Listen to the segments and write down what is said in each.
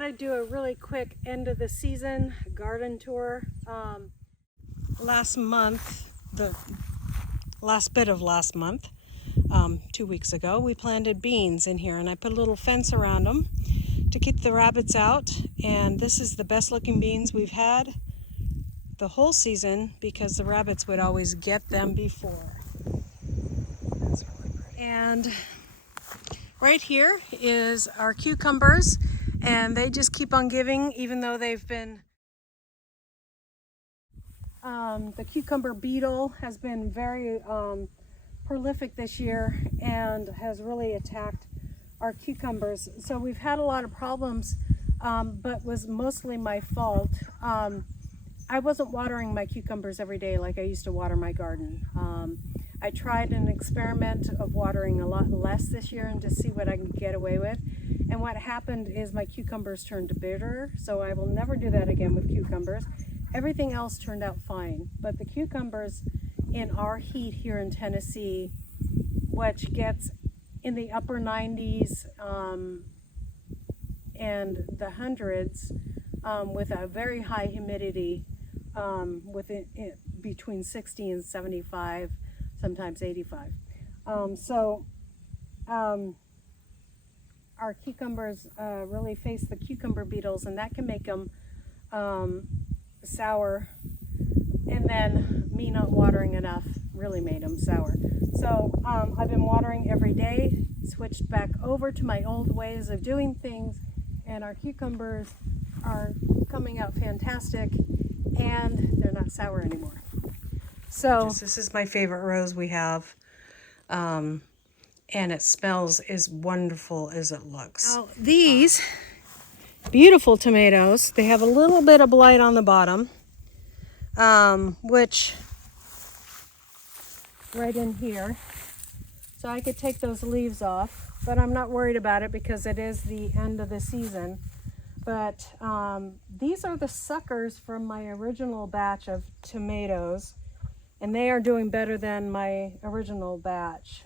thought I'd do a really quick end of the season garden tour. Last month, the last bit of last month, 2 weeks ago, we planted beans in here, and I put a little fence around them to keep the rabbits out. And this is the best looking beans we've had the whole season because the rabbits would always get them before. That's really pretty. And right here is our cucumbers, and they just keep on giving, even though they've been the cucumber beetle has been very prolific this year and has really attacked our cucumbers. So we've had a lot of problems, but was mostly my fault. I wasn't watering my cucumbers every day like I used to water my garden. I tried an experiment of watering a lot less this year and to see what I can get away with. And what happened is my cucumbers turned bitter, so I will never do that again with cucumbers. Everything else turned out fine, but the cucumbers in our heat here in Tennessee, which gets in the upper 90s and the hundreds with a very high humidity, between 60 and 75, sometimes 85. Our cucumbers really face the cucumber beetles, and that can make them sour. And then me not watering enough really made them sour. So I've been watering every day, switched back over to my old ways of doing things, and our cucumbers are coming out fantastic, and they're not sour anymore. So this is my favorite rose we have, and it smells as wonderful as it looks. Now, these beautiful tomatoes, they have a little bit of blight on the bottom, which right in here, so I could take those leaves off, but I'm not worried about it because it is the end of the season. But these are the suckers from my original batch of tomatoes, and they are doing better than my original batch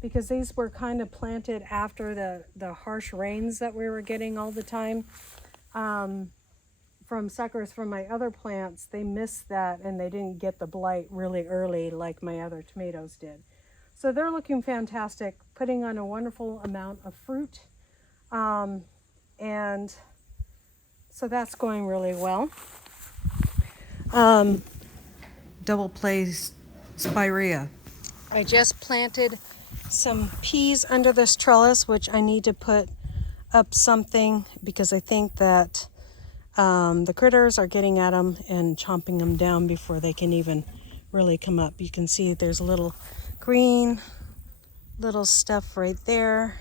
because these were kind of planted after the harsh rains that we were getting all the time. From suckers from my other plants, they missed that and they didn't get the blight really early like my other tomatoes did. So they're looking fantastic, putting on a wonderful amount of fruit. And so that's going really well. Double place spirea. I just planted some peas under this trellis, which I need to put up something because I think that the critters are getting at them and chomping them down before they can even really come up. You can see there's a little green little stuff right there,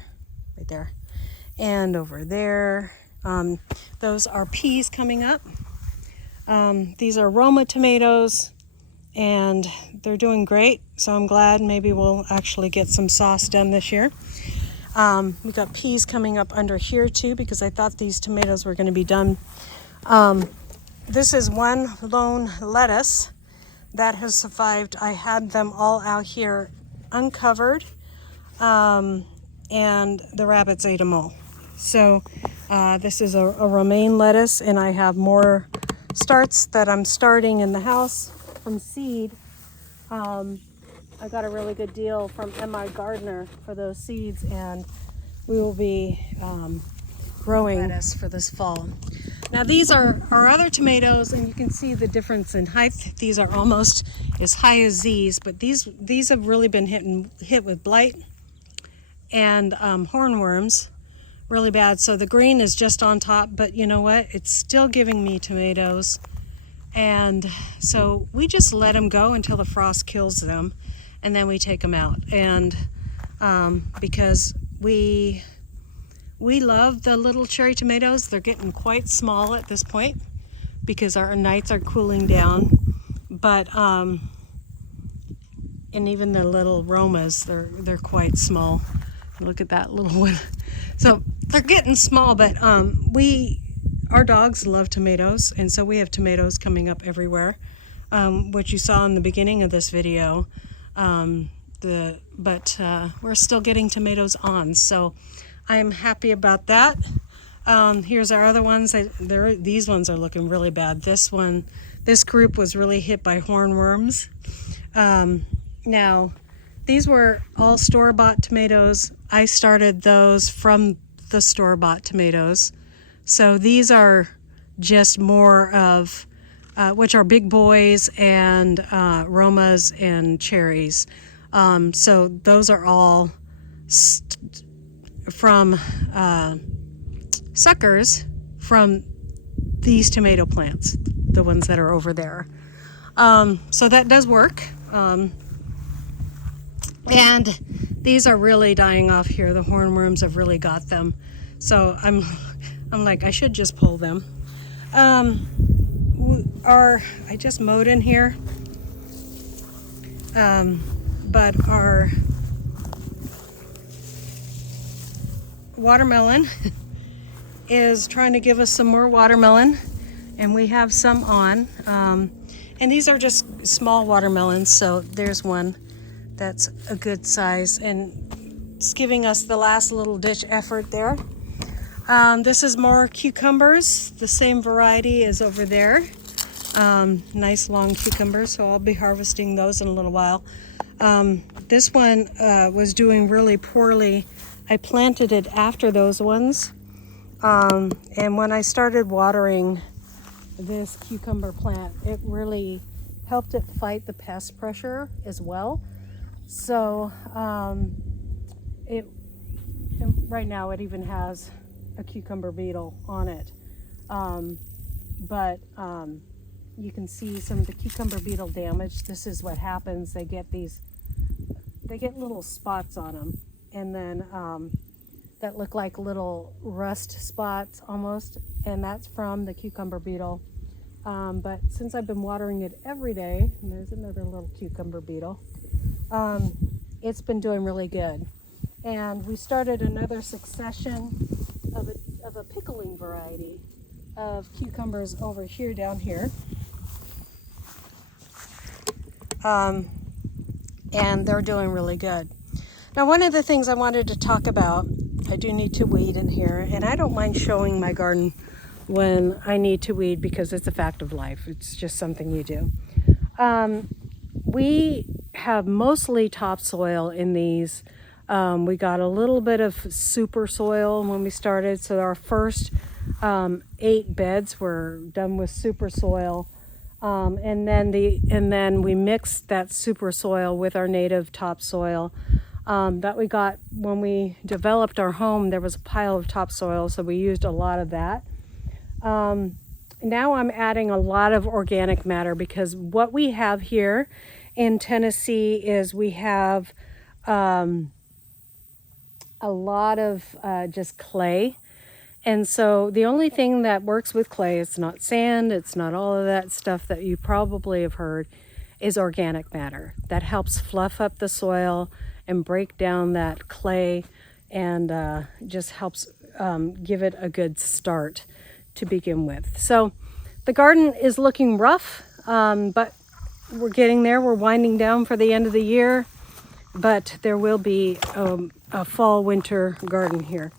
and over there. Those are peas coming up. These are Roma tomatoes, and they're doing great, so I'm glad. Maybe we'll actually get some sauce done this year. We got peas coming up under here too because I thought these tomatoes were going to be done. This is one lone lettuce that has survived. I had them all out here uncovered, and the rabbits ate them all. So this is a romaine lettuce, and I have more starts that I'm starting in the house from seed. I got a really good deal from Emma Gardner for those seeds, and we will be growing lettuce for this fall. Now these are our other tomatoes, and you can see the difference in height. These are almost as high as these, but these have really been hit with blight and hornworms really bad. So the green is just on top, but you know what? It's still giving me tomatoes. And so we just let them go until the frost kills them, and then we take them out. And because we love the little cherry tomatoes. They're getting quite small at this point because our nights are cooling down. But and even the little Romas, they're quite small. Look at that little one. So they're getting small, but our dogs love tomatoes, and so we have tomatoes coming up everywhere. What you saw in the beginning of this video, but we're still getting tomatoes on, so I'm happy about that. Here's our other ones. These ones are looking really bad. This group was really hit by hornworms. Now, these were all store-bought tomatoes. I started those from the store-bought tomatoes. So these are just more of, which are big boys and Romas and cherries. So those are all from suckers from these tomato plants, the ones that are over there. So that does work. And these are really dying off here. The hornworms have really got them. So I'm like, I should just pull them. I just mowed in here. But our watermelon is trying to give us some more watermelon, and we have some on. And these are just small watermelons, so there's one that's a good size, and it's giving us the last little ditch effort there. This is more cucumbers, the same variety as over there. Nice long cucumbers, so I'll be harvesting those in a little while. This one was doing really poorly. I planted it after those ones, and when I started watering this cucumber plant, it really helped it fight the pest pressure as well. So right now it even has a cucumber beetle on it, but you can see some of the cucumber beetle damage. This is what happens. They get little spots on them, and then that look like little rust spots almost, and that's from the cucumber beetle. But since I've been watering it every day, and there's another little cucumber beetle, it's been doing really good. And we started another succession of a pickling variety of cucumbers over here, down here. And they're doing really good. Now, one of the things I wanted to talk about, I do need to weed in here, and I don't mind showing my garden when I need to weed because it's a fact of life. It's just something you do. We have mostly topsoil in these. We got a little bit of super soil when we started, so our first 8 beds were done with super soil. And then we mixed that super soil with our native topsoil that we got when we developed our home. There was a pile of topsoil, so we used a lot of that. Now I'm adding a lot of organic matter because what we have here in Tennessee is we have a lot of just clay. And so the only thing that works with clay, it's not sand, it's not all of that stuff that you probably have heard, is organic matter. That helps fluff up the soil and break down that clay and just helps give it a good start to begin with. So the garden is looking rough, but we're getting there. We're winding down for the end of the year, but there will be a fall-winter garden here.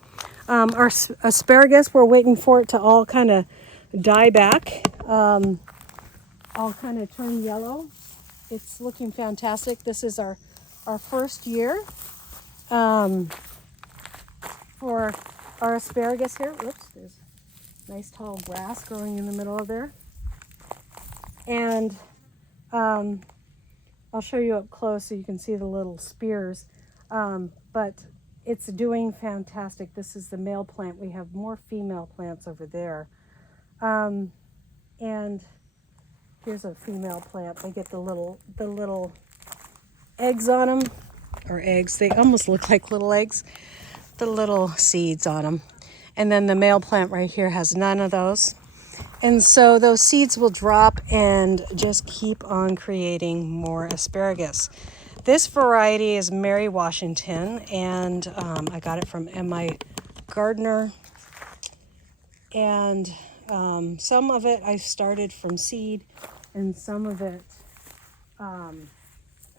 Our asparagus, we're waiting for it to all kind of die back, all kind of turn yellow. It's looking fantastic. This is our first year for our asparagus here. Whoops, there's nice tall grass growing in the middle of there. And I'll show you up close so you can see the little spears. But it's doing fantastic. This is the male plant. We have more female plants over there. And here's a female plant. They get the little eggs on them, or eggs. They almost look like little eggs. The little seeds on them. And then the male plant right here has none of those. And so those seeds will drop and just keep on creating more asparagus. This variety is Mary Washington, and I got it from M.I. Gardner. And some of it I started from seed, and some of it,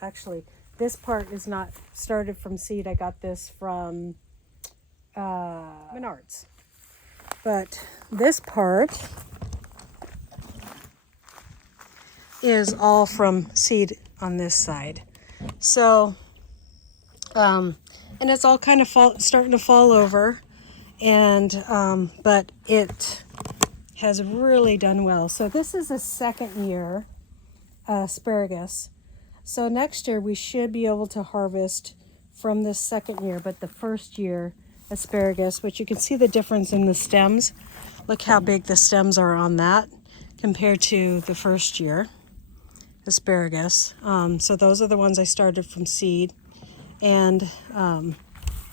actually, this part is not started from seed. I got this from Menards. But this part is all from seed on this side. So, and it's all kind of starting to fall over, and but it has really done well. So this is a second year asparagus. So next year we should be able to harvest from this second year, but the first year asparagus, which you can see the difference in the stems. Look how big the stems are on that compared to the first year asparagus. So those are the ones I started from seed, and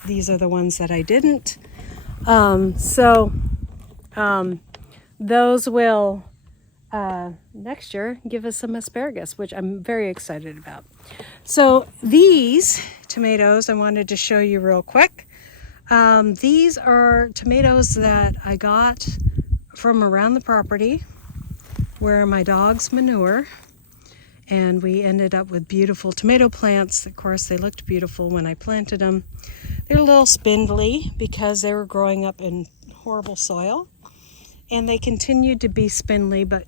these are the ones that I didn't. Those will next year give us some asparagus, which I'm very excited about. So these tomatoes I wanted to show you real quick. These are tomatoes that I got from around the property where my dogs manure, and we ended up with beautiful tomato plants. Of course, they looked beautiful when I planted them. They're a little spindly because they were growing up in horrible soil, and they continued to be spindly, but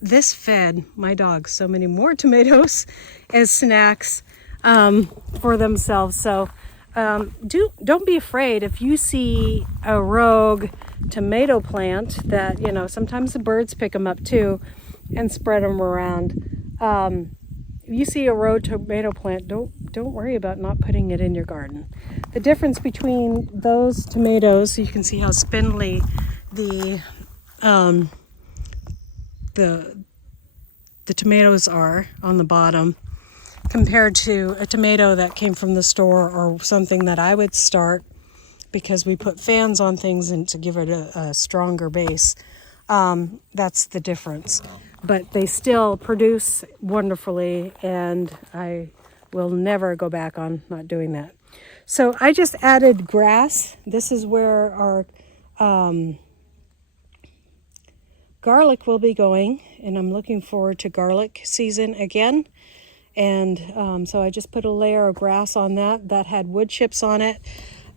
this fed my dogs so many more tomatoes as snacks for themselves. So don't be afraid if you see a rogue tomato plant that, you know, sometimes the birds pick them up too and spread them around. If you see a rogue tomato plant, don't worry about not putting it in your garden. The difference between those tomatoes, so you can see how spindly the tomatoes are on the bottom compared to a tomato that came from the store or something that I would start because we put fans on things and to give it a stronger base. That's the difference. But they still produce wonderfully, and I will never go back on not doing that. So I just added grass. This is where our garlic will be going, and I'm looking forward to garlic season again. And so I just put a layer of grass on that had wood chips on it.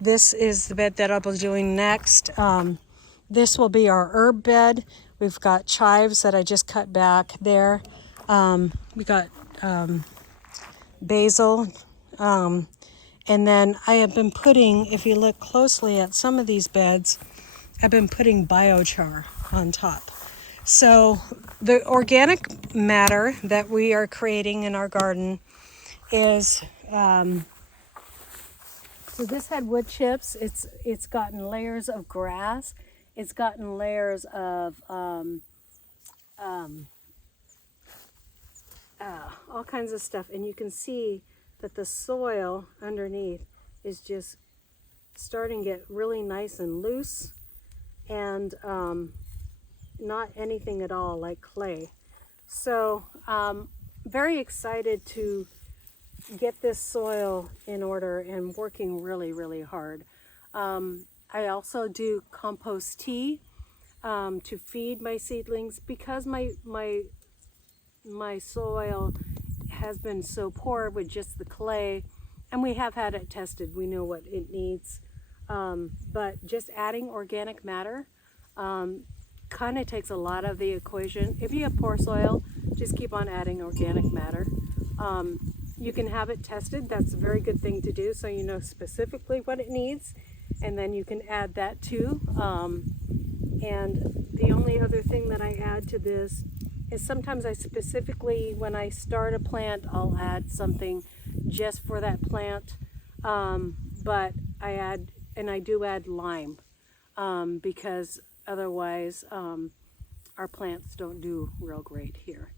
This is the bed that I'll be doing next. This will be our herb bed. We've got chives that I just cut back there. We got basil. And then I have been putting, if you look closely at some of these beds, I've been putting biochar on top. So the organic matter that we are creating in our garden is, so this had wood chips. It's gotten layers of grass. It's gotten layers of all kinds of stuff. And you can see that the soil underneath is just starting to get really nice and loose, and not anything at all like clay. So very excited to get this soil in order and working really, really hard. I also do compost tea to feed my seedlings because my soil has been so poor with just the clay, and we have had it tested. We know what it needs. But just adding organic matter kind of takes a lot of the equation. If you have poor soil, just keep on adding organic matter. You can have it tested. That's a very good thing to do, so you know specifically what it needs, and then you can add that too. And the only other thing that I add to this is sometimes I specifically, when I start a plant, I'll add something just for that plant. But I do add lime because otherwise our plants don't do real great here.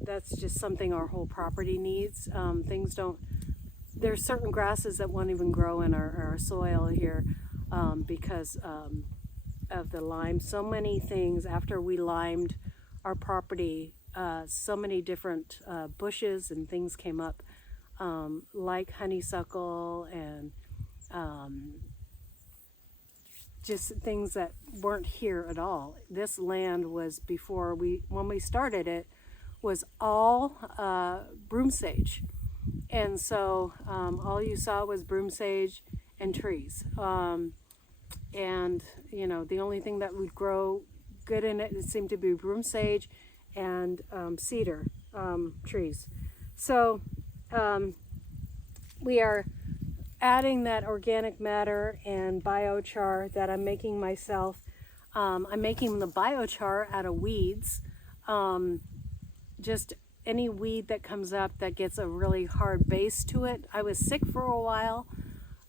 That's just something our whole property needs. There's certain grasses that won't even grow in our soil here because of the lime. So many things after we limed our property, so many different bushes and things came up like honeysuckle and just things that weren't here at all. This land was, when we started it, was all broom sage. And so all you saw was broom sage and trees. And, you know, the only thing that would grow good in it, it seemed to be broom sage and cedar trees. So we are adding that organic matter and biochar that I'm making myself. I'm making the biochar out of weeds. Just any weed that comes up that gets a really hard base to it. I was sick for a while,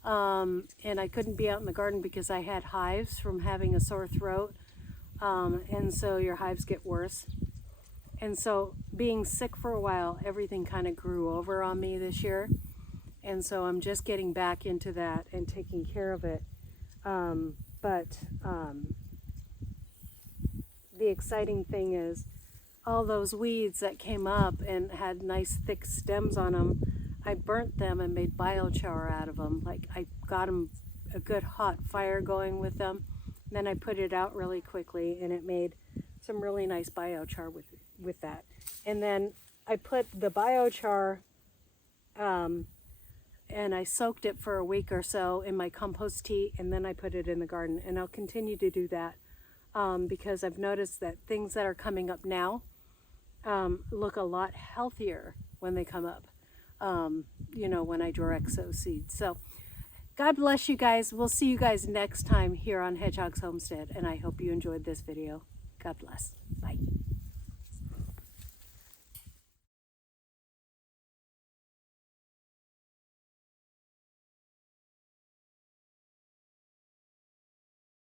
and I couldn't be out in the garden because I had hives from having a sore throat. And so your hives get worse. And so being sick for a while, everything kind of grew over on me this year. And so I'm just getting back into that and taking care of it. But the exciting thing is all those weeds that came up and had nice thick stems on them, I burnt them and made biochar out of them. Like I got them a good hot fire going with them. Then I put it out really quickly and it made some really nice biochar with that. And then I put the biochar and I soaked it for a week or so in my compost tea, and then I put it in the garden. And I'll continue to do that because I've noticed that things that are coming up now look a lot healthier when they come up, you know, when I direct sow seeds. So God bless you guys. We'll see you guys next time here on Hedgehog's Homestead, and I hope you enjoyed this video. God bless. Bye.